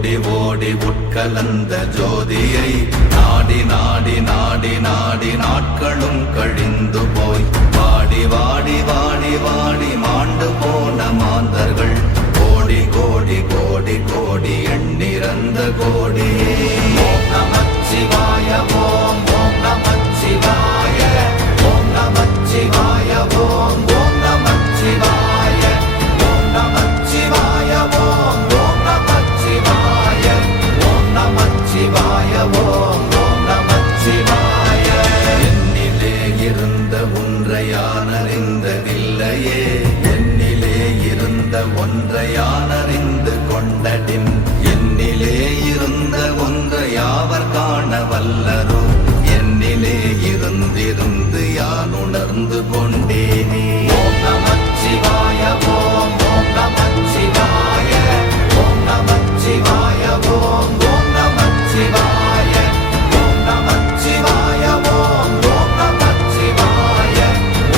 ஓடி ஓடி உட்கலந்த ஜோதியை நாடி நாடி நாடி நாடி நாட்களும் கழிந்து போய் வாடி வாடி வாடி வாடி மாண்டு போன மாந்தர்கள் கோடி கோடி கோடி கோடி எண்ணிறந்த கோடியே. ஓம் நமச்சிவாய ஓம் ஓம் நமச்சிவாய ஓம் நமச்சிவாய ஓம் ஓம் நமச்சிவாய ஓம் நமச்சிவாய ஓம் ஓம் நமச்சிவாய ஓம் நமச்சிவாய ஓம் ஓம் நமச்சிவாய. என்னிலே இருந்த ஒன்றை யான் அறிந்ததில்லையே, என்னிலே இருந்த ஒன்றை யான் அறிந்து கொண்டடின், என்னிலே இருந்த ஒன்றை யாவர் காண வல்லரோ, என்னிலே இருந்திருந்து யான் உணர்ந்து கொண்டேனே. ஓம் நமச்சிவாய ஓம் ஓம் நமச்சிவாய ஓம் நமச்சிவாய ஓம் ஓம் நமச்சிவாய ஓம் நமச்சிவாய ஓம் ஓம் நமச்சிவாய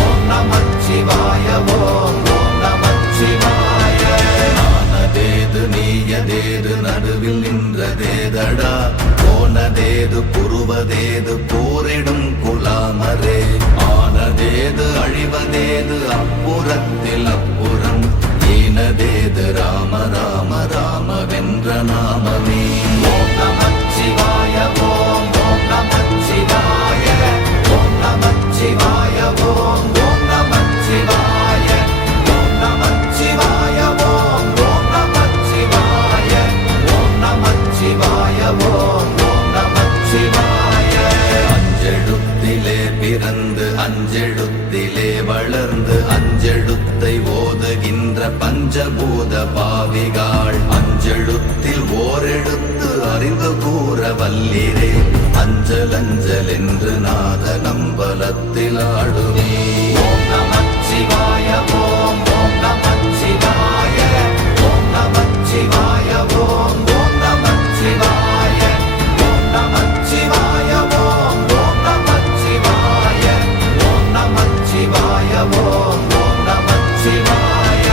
ஓம் நமச்சிவாய ஓம் ஓம் நமச்சிவாய. நானதேது நீயதேது நடுவில் நின்றதேதடா, போனதேது புருவதேது போரிடும் குலாமரே, ஆனதேது அழிவதேது அப்புறத்தில் அப்புறம், ஈனதேது ராம ராம ராம வென்ற நாமமே. ஓம் நமச்சிவாய ஓம் ஓம் நமச்சிவாய ஓம் நமச்சிவாய ஓம் ஓம் நமச்சிவாய ஓம் நமச்சிவாய ஓம் ஓம் நமச்சிவாய ஓம் நமச்சிவாய ஓம் ஓம் நமச்சிவாய. அஞ்செழுத்திலே பிறந்து அஞ்செழுத்திலே வளர்ந்து அஞ்செழுத்தை ஓதுகின்ற பஞ்சபூத பாவிகாள், அஞ்செழுத்தில் ஓரெழுத்து அறிந்து கூற வல்லிரே, அஞ்சல் அஞ்சல் என்று நாத நம்பலத்தில் ஆடுவே. ஓம் நமச்சிவாய ஓம் ஓம் நமச்சிவாய ஓம் நமச்சிவாய ஓம் ஓம் நமச்சிவாய ஓம் நமச்சிவாய ஓம் ஓம் நமச்சிவாய ஓம் நமச்சிவாய ஓம் ஓம் நமச்சிவாய.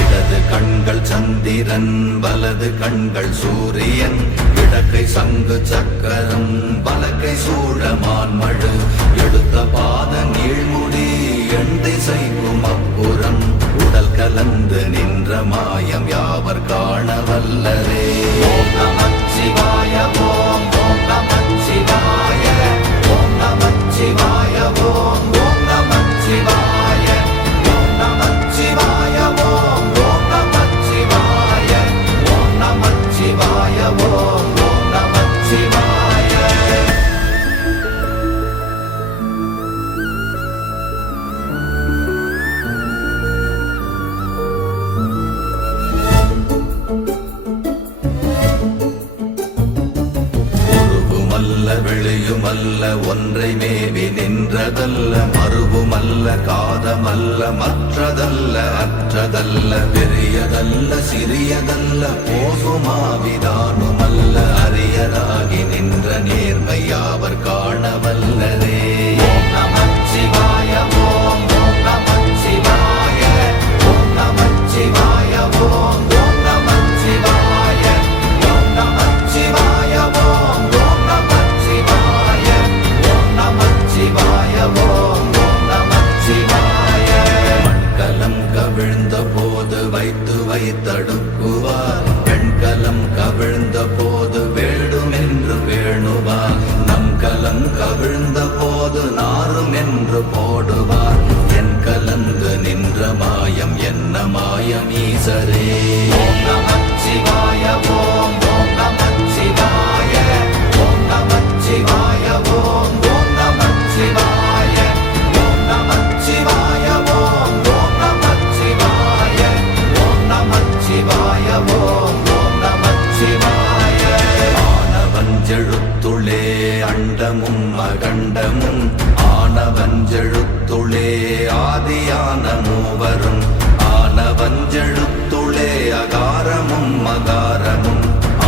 இடது கண்கள் சந்திரன் வலது கண்கள் சூரியன், இடக்கை சங்கு சக்கரம் வலக்கை சூழமான் மழு, எடுத்த பாத நீழ்முடி எண் திசைக்கும் அப்புறம், உடல் கலந்து நின்ற மாயம் யாவர் காண வல்லரே. ஓம் நமச்சிவாய ஓம் ஓம் நமச்சிவாய ஓம் நமச்சிவாய ஓம் ஓம் நமச்சிவாய ஓம் நமச்சிவாய ஓம் ஓம் நமச்சிவாய ஓம் நமச்சிவாய ஓம் ஓம் நமச்சிவாய. உருவுமல்ல வெளியுமல்ல ஒன்றை மேவி நின்றதல்ல, மறுவுமல்ல காதமல்ல மற்றதல்ல அற்றதல்ல, பெரியதல்ல சிறியதல்ல போசுமாவிதானுமல்ல, அரியராகி நின்ற நேர்மை யாவர் காண வல்லரே. ஓம் நமச்சிவாய ஓம் ஓம் நமச்சிவாய ஓம் நமச்சிவாய ஓம் ஓம் நமச்சிவாய ஓம் நமச்சிவாய ஓம் ஓம் நமச்சிவாய ஓம் நமச்சிவாய ஓம் ஓம் நமச்சிவாய. மண்கலம் கவிழ்ந்த போது வைத்து வைத்தடுக்குவார், பெண்கலம் கவிழ்ந்த போது வேண்டுமென்று வேணுவார், நம் கலம் கவிழ்ந்த போது நாரும் என்று போடுவார், என் கலந்து நின்ற மாயம் என்ன மாயம் ஈசரே. ஓம் நமச்சிவாய ஓம் ஓம் நமச்சிவாய ஓம் நமச்சிவாய ஓம் ஓம் நமச்சிவாய ஓம் நமச்சிவாய ஓம் ஓம் நமச்சிவாய ஓம் நமச்சிவாய ஓம் ஓம் நமச்சிவாய. ஆனவஞ்செழுத்துளே அண்டமும் அகண்டமும், ஆனவஞ்செழுத்துளே ஆதியான மூவரும், ஆனவஞ்செழுத்துளே அகாரமும் மகாரமும்,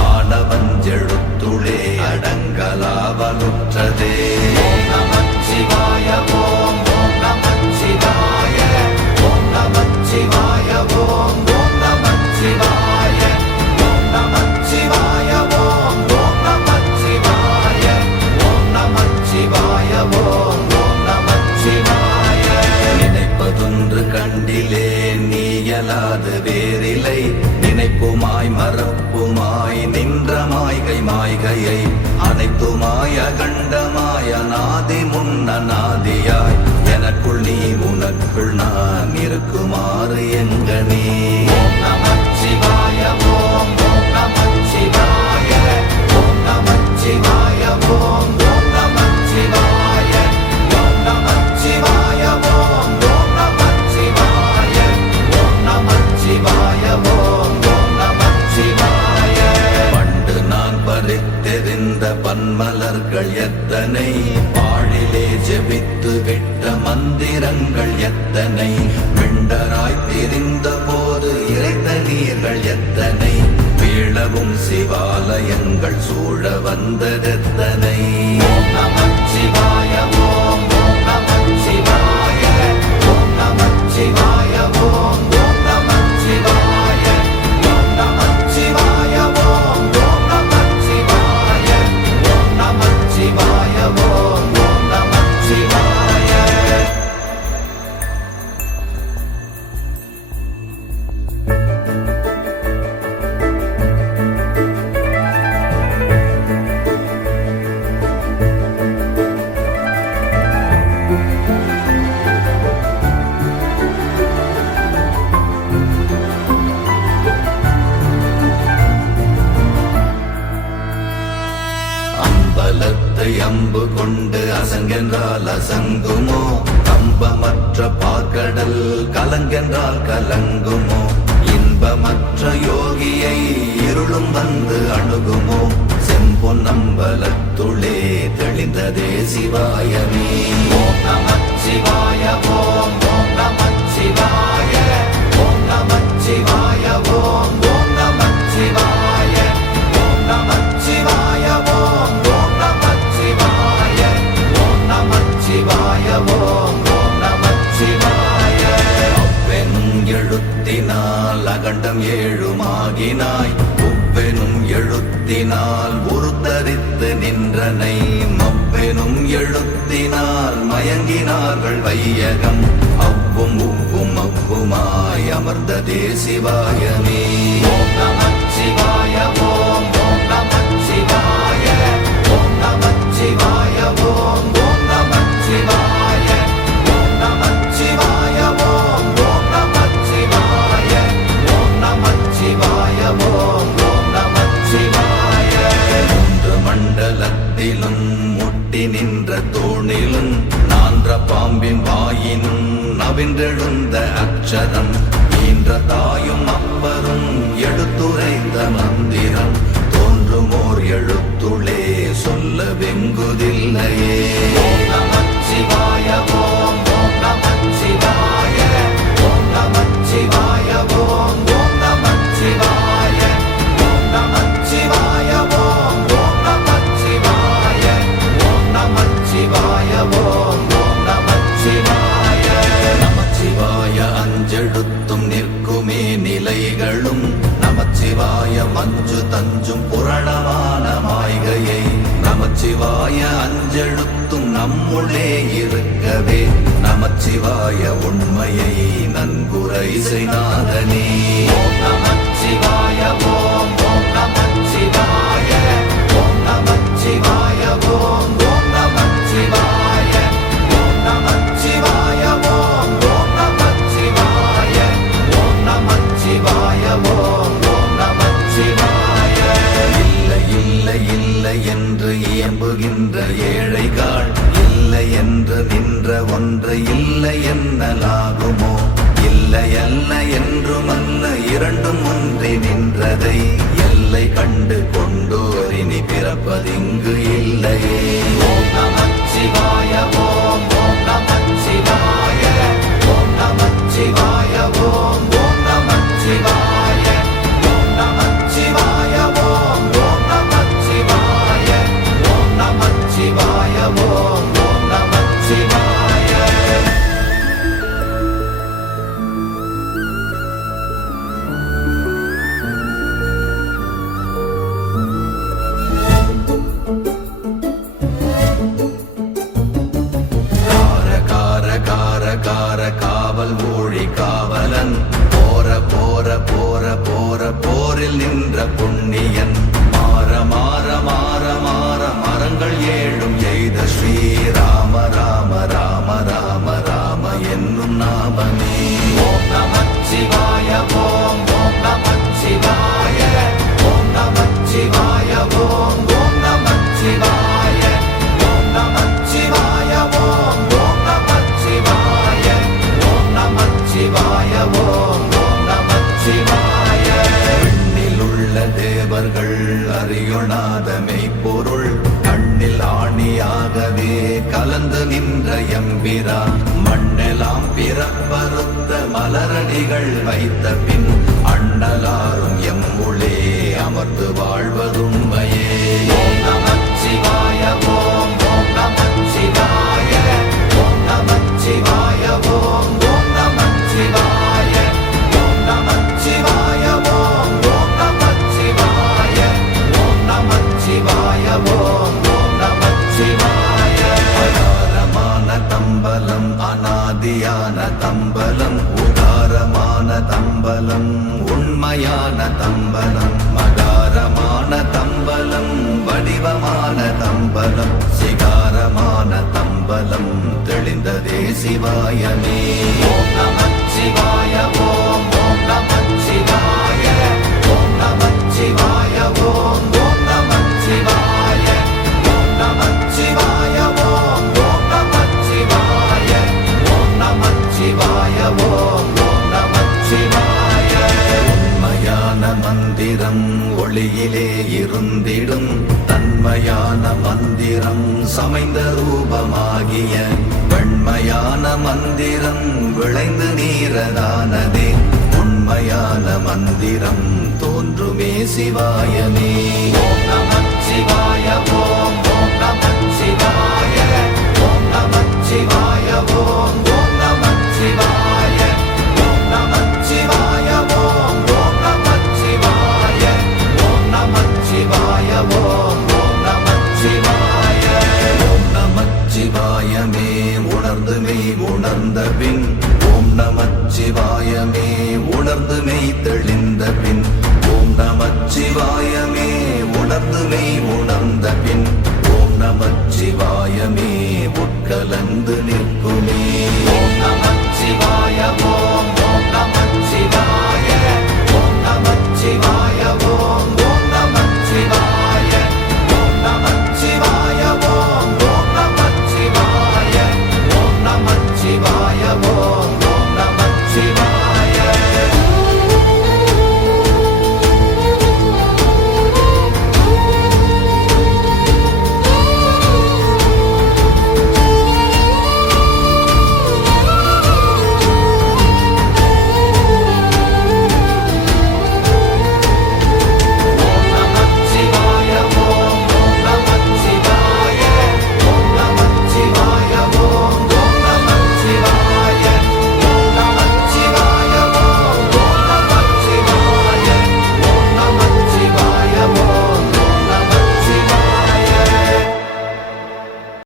ஆனவஞ்செழுத்துளே அடங்கலாவலுற்றதே. ஓம் நமச்சிவாய ஓம் ஓம் நமச்சிவாய ஓம் நமச்சிவாய ஓம் ஓம் நமச்சிவாய ஓம் நமச்சிவாய ஓம் ஓம் நமச்சிவாய. நினைப்பதொன்று கண்டிலே நீயலாது வேறில்லை, நினைப்புமாய் மறப்புமாய் நின்ற மாய்கை மாய்கையை அனைத்துமாய் அகண்டமாய் அநாதி முன்னநாதியாய் எனக்குள் நீ உனக்குள் நான் இருக்குமாறு எங்கனே. ஓம் நமச்சிவாய ஓம் ஓம் நமச்சிவாய ஓம் நமச்சிவாய ஓம் ஓம் நமச்சிவாய ஓம் நமச்சிவாய ஓம் ஓம் நமச்சிவாய ஓம் நமச்சிவாய ஓம் ஓம் நமச்சிவாய. பண்டு நான் பறித்தெறிந்த பன்மலர்கள் எத்தனை, பாழிலே ஜெபித்து விட்ட மந்திரங்கள் எத்தனை, விண்டராய் திரிந்த போது இறைத்த நீர்கள் எத்தனை, வீழவும் சிவாலயங்கள் சூழ வந்ததெத்தனை. ஓம் நமச்சிவாய ஓம் ஓம் நமச்சிவாய ஓம் நமச்சிவாய ஓம் ஓம் நமச்சிவாய ஓம் நமச்சிவாய ஓம் ஓம் நமச்சிவாய ஓம் நமச்சிவாய ஓம் ஓம் நமச்சிவாய. அம்பலத்தை அம்பு கொண்டு அசங்கென்றால் அசங்குமோ, கம்பமற்ற பார்க்கடல் கலங்கென்றால் கலங்குமோ, இன்பமற்ற யோகியை இருளும் வந்து அணுகுமோ, செம்பொன்னம்பலத்துளே தெளிந்ததே சிவாயமே. ஓம் நமச்சிவாய ஓம் ஓம் நமச்சிவாய ஓம் நமச்சிவாய ஓம் ஓம் நமச்சிவாய ஓம் நமச்சிவாய ஓம் ஓம் நமச்சிவாய ஓம் நமச்சிவாய ஓம் ஓம் நமச்சிவாய. அவ்வெனும் எழுத்தினால் அகண்டம் ஏழுமாகினாய், உவ்வெனும் எழுத்தினால் உருத்தரித்து நின்றனை, மவ்வெனும் எழுத்தினால் மயங்கினார்கள் வையகம், அவ்வும் உவ்வும் அவ்வுமாய் அமர்ந்ததே சிவாயமே. ஓம் நமச்சிவாய ஓம் ஓம் நமச்சிவாய ஓம் நமச்சிவாய ஓம் ஓம் நமச்சிவாய ஓம் நமச்சிவாய ஓம் ஓம் நமச்சிவாய ஓம் நமச்சிவாய ஓம் ஓம் நமச்சிவாய. மூன்று மண்டலத்திலும் முட்டி நின்ற தூணிலும் நான்ற பாம்பின் வாயினும் நவின்றெழுந்த அக்ஷரம், ஈன்ற தாயும் அப்பரும் எடுத்துரைத்த மந்திரம், தோன்றுமோர் எழுத்துளே சொல்ல வெங்குதில்லையே. ஓம் நமச்சிவாய ஓம் ஓம் நமச்சிவாய ஓம் நமச்சிவாய ஓம் ஓம் நமச்சிவாய ஓம் நமச்சிவாய ஓம் ஓம் நமச்சிவாய ஓம் நமச்சிவாய ஓம் ஓம் நமச்சிவாய. நமச்சிவாய அஞ்செழுத்தும் நிற்குமே நிலைகளும், நமச்சிவாய மஞ்சு தஞ்சும் புரணமான மாய்கையை, நமச்சிவாய அஞ்செழுத்தும் நம்முள்ளே இருக்கவே, நமச்சிவாய உண்மையை நன்குரை செய்நாதனே. ஓம் நமச்சிவாய ஓம் ஓம் நமச்சிவாய ஓம் நமச்சிவாய ஓம் ஓம் நமச்சிவாய ஓம் நமச்சிவாய ஓம் ஓம் நமச்சிவாய ஓம் நமச்சிவாய ஓம் ஓம் நமச்சிவாய. இல்லை இல்லை இல்லை என்று இயம்புகின்ற ஏழைகாள், இல்லை என்று நின்ற ஒன்றை இல்லை என்னலாகுமோ, இல்லை அல்ல என்றுமல்ல இரண்டும் ஒன்றி நின்றதை எல்லை கண்டு கொண்டோர் இனி பிறப்பதிங்கு இல்லையே. ஓம் நமச்சிவாய ஓம் ஓம் நமச்சிவாய ஓம் நமச்சிவாய ஓம் ஓம் நமச்சிவாய ஓம் நமச்சிவாய ஓம் ஓம் நமச்சிவாய ஓம் நமச்சிவாய ஓம் ஓம் நமச்சிவாய. கலந்து நின்ற எம்பிரா மண்ணெல்லாம் பிறப்பறுத்த மலரடிகள் வைத்த பின் அண்ணலாரும் எம்முளே அமர்ந்து வாழ்வதுண்மையே. ஓம் நமச்சிவாய ஓம் ஓம் நமச்சிவாய ஓம் நமச்சிவாய ஓம் ஓம் நமச்சிவாய ஓம் நமச்சிவாய ஓம் ஓம் நமச்சிவாய ஓம் நமச்சிவாய ஓம் ஓம் நமச்சிவாய. அகாரமான தம்பலம் அநாதியான தம்பலம் உதாரமான தம்பலம் உண்மையான தம்பலம் மகாரமான தம்பலம் வடிவமான தம்பலம் சிகாரமான தம்பலம் தெளிந்ததே சிவாயமே. ஓம் நமச்சிவாய ஓம் ஓம் நமச்சிவாய ஓம் நமச்சிவாய ஓம் ஓம் நமச்சிவாய ஓம் நமச்சிவாய ஓம் ஓம் நமச்சிவாய ஓம் நமச்சிவாய ஓம் ஓம் நமச்சிவாய. உண்மையான மந்திரம் ஒளியிலே இருந்திடும் தன்மையான மந்திரம் சமைந்த ரூபமாகிய வெண்மையான மந்திரம் விளைந்து நீரதானதே உண்மையான மந்திரம் தோன்றுமே சிவாயமே. ஓம் நமச்சிவாய ஓம் ஓம் நமச்சிவாய ஓம் நமச்சிவாய ஓம் ஓம் நமச்சிவாய ஓம் நமச்சிவாய ஓம் ஓம் நமச்சிவாய ஓம் நமச்சிவாய ஓம் ஓம் நமச்சிவாய. ஓம் நமச்சிவாயமே உணர்ந்து மெய் உணர்ந்த பின் ஓம் நமச்சிவாயமே உணர்ந்து மெய் தெளிந்த பின் ஓம் நமச்சிவாயமே உணர்ந்து மெய் உணர்ந்த பின் ஓம் நமச்சிவாயமே உட்கலந்து நிற்க